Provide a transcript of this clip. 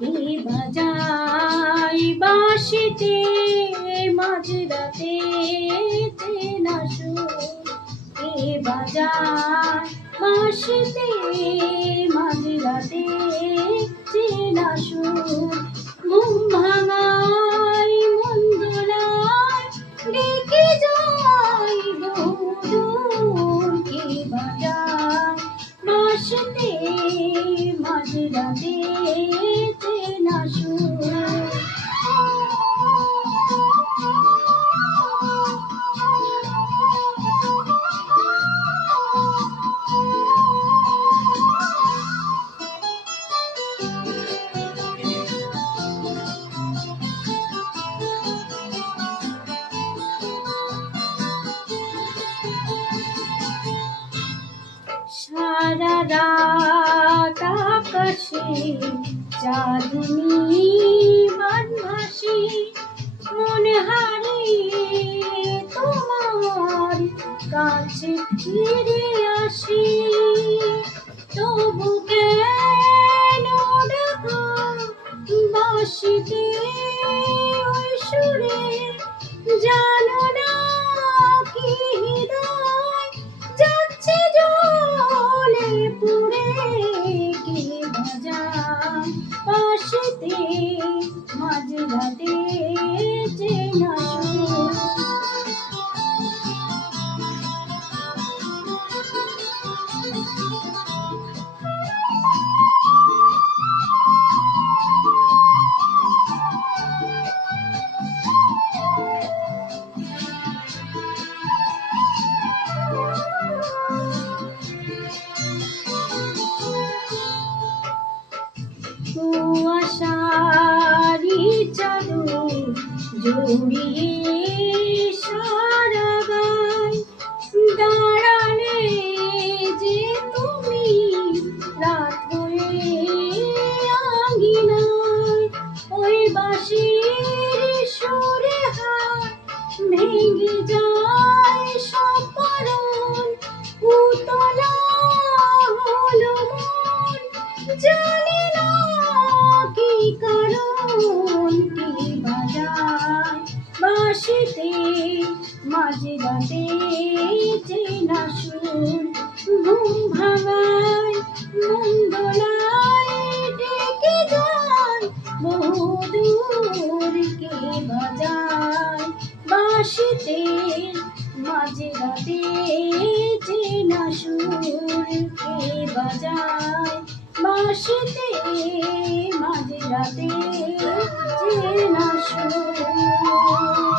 কে বাজায় বাঁশিতে মাঝরাতে চেনা সুর, কে বাজায় বাঁশিতে মাঝরাতে চেনা সুর, ঘুম ভাঙায় মন দোলায় ডেকে যায় বহুদূর, কে বাজায় বাঁশিতে মাঝরাতে চেনা সুর। সারা রাত আকাশে চাঁদনি বান ভাসি, মনে হারিয়ে তোমার কাছে ফিরে আসি, তবু কেন ডাকো বাঁশিতে ওই সুরে, জানো না কি হৃদয় যাচ্ছে জলে পুড়ে, কে বাজায় বাঁশিতে মাঝরাতে চেনা সুর। কুয়াশারি চাদর জড়িয়ে সারা গায় দাঁড়ালে যে তুমি রাত হয়ে আঙিনায়, ওই বাঁশির সুরে হাত ভেঙে যায় সব বারণ, উতলা হলো মন জানি না কি কারণ, কে বাজায় বাঁশিতে মাঝরাতে চেনা সুর, ঘুম ভাঙায় মন দোলায় ডেকে যায় বহুদূর, কে বাজায় বাঁশিতে মাঝরাতে চেনা সুর, কে বাজায় বাঁশিতে মাঝরাতে চেনা সুর।